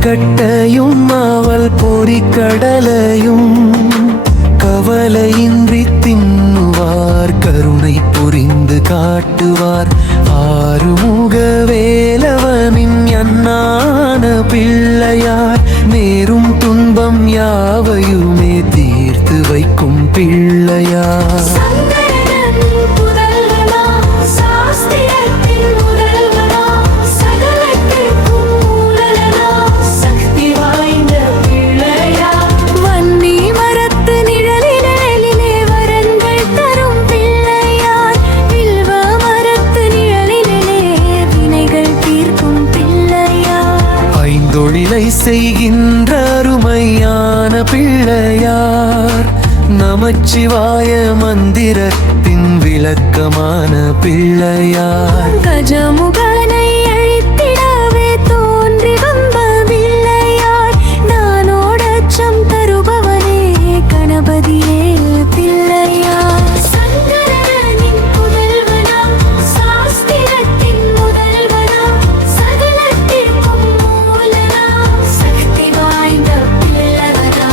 கொழுக்கட்டையும் மாவல் பொறிக்கடலையும் கவலையின்றி தின்னுவார், கருணை புரிந்து காட்டுவார். ஆறுமுக வேலவனின் அண்ணான பிள்ளையார், நேரும் துன்பம் யாவையுமே தீர்த்து வைக்கும் பிள்ளையார். தொழிலை செய்கின்ற அருமையான பிள்ளையார், நமச்சிவாய மந்திரத்தின் விளக்கமான பிள்ளையார். கஜமுகனை அழித்திடவே தோன்றி வந்த பிள்ளையார், நானோடச்சம் தருபவனே கணபதியே பிள்ளையார். சங்கரனின் புதல்வனா, சாஸ்திரத்தின் முதல்வனா, சகலத்திற்கும் மூலனா, சக்தி வாய்ந்த பிள்ளைவனா.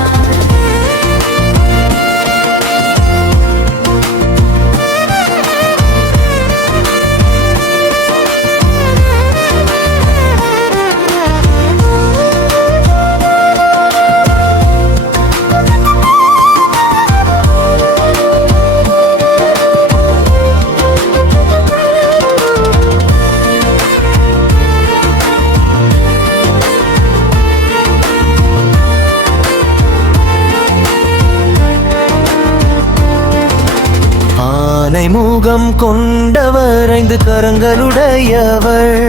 முகம் கொண்டவர், 5 கரங்களுடையவர்,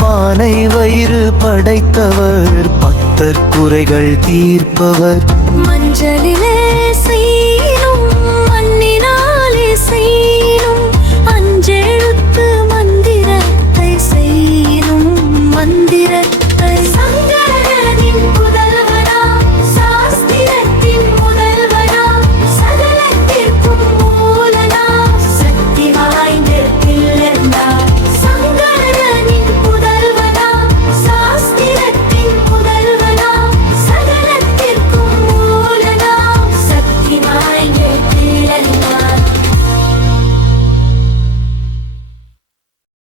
பானை வயிறு படைத்தவர், பக்தர் குறைகள் தீர்ப்பவர். மஞ்சளிலே செய்யும் மண்ணினாலே செய்யும், அஞ்செழுத்து மந்திரத்தை செய்யும் மந்திரத்தை. சங்கரனின் புதல்வனா, சாஸ்திரத்தின் முதல்வனா, சகலத்திற்கும் மூலனா, சக்தி வாய்ந்த பிள்ளையா. சங்கரனின் புதல்வனா, சாஸ்திரத்தின் முதல்வனா, சகலத்திற்கும் மூலனா, சக்தி வாய்ந்த பிள்ளையா.